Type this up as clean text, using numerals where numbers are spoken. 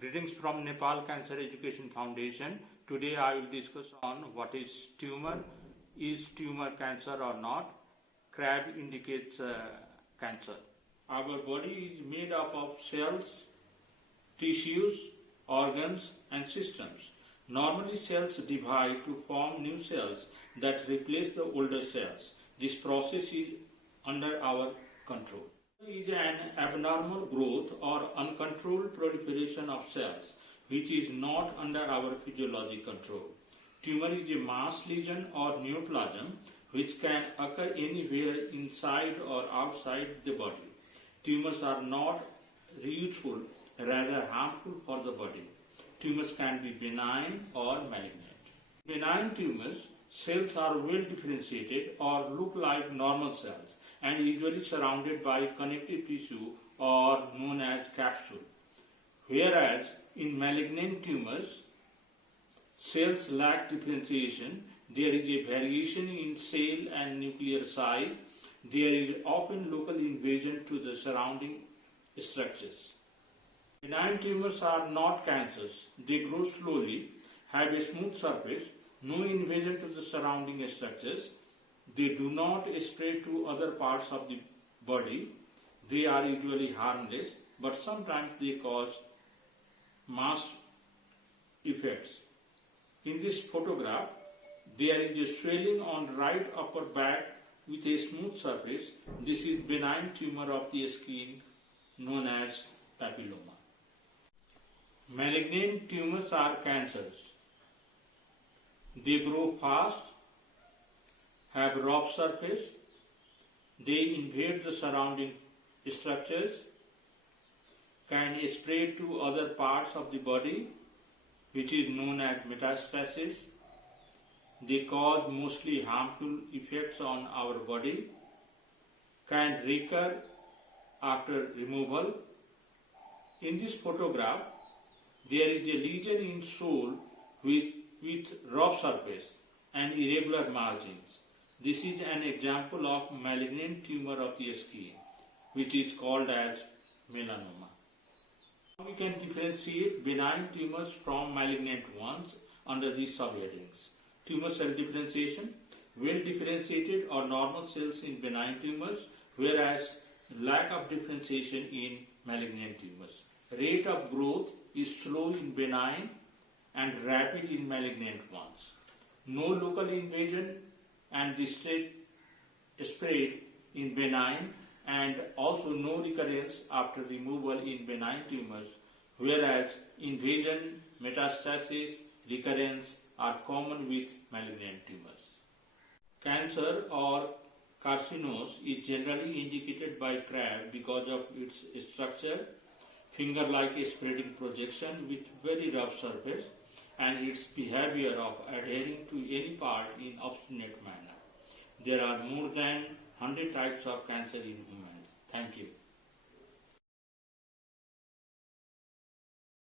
Greetings from Nepal Cancer Education Foundation. Today I will discuss on what is tumor, is tumor cancer or not. CRAB indicates cancer. Our body is made up of cells, tissues, organs and systems. Normally cells divide to form new cells that replace the older cells. This process is under our control. It is an abnormal growth or uncontrolled proliferation of cells which is not under our physiologic control. Tumor is a mass lesion or neoplasm which can occur anywhere inside or outside the body. Tumors are not useful, rather harmful for the body. Tumors can be benign or malignant. Benign tumors, cells are well differentiated or look like normal cells and usually surrounded by connective tissue or known as capsule. Whereas in malignant tumors, cells lack differentiation, there is a variation in cell and nuclear size, there is often local invasion to the surrounding structures. Benign tumors are not cancers, they grow slowly, have a smooth surface, no invasion to the surrounding structures. They do not spread to other parts of the body. They are usually harmless, but sometimes they cause mass effects. In this photograph, there is a swelling on right upper back with a smooth surface. This is benign tumor of the skin known as papilloma. Malignant tumors are cancers. They grow fast, have rough surface, they invade the surrounding structures, can spread to other parts of the body, which is known as metastasis. They cause mostly harmful effects on our body, can recur after removal. In this photograph, there is a lesion in sole with rough surface and irregular margins. This is an example of malignant tumor of the skin, which is called as melanoma. We can differentiate benign tumors from malignant ones under these subheadings. Tumor cell differentiation, well differentiated or normal cells in benign tumors, whereas lack of differentiation in malignant tumors. Rate of growth is slow in benign and rapid in malignant ones. No local invasion and the spread in benign and also no recurrence after removal in benign tumors, whereas invasion, metastasis, recurrence are common with malignant tumors. Cancer or carcinoma is generally indicated by CRAB because of its structure, finger-like spreading projection with very rough surface, and its behavior of adhering to any part in obstinate manner. There are more than 100 types of cancer in humans. Thank you.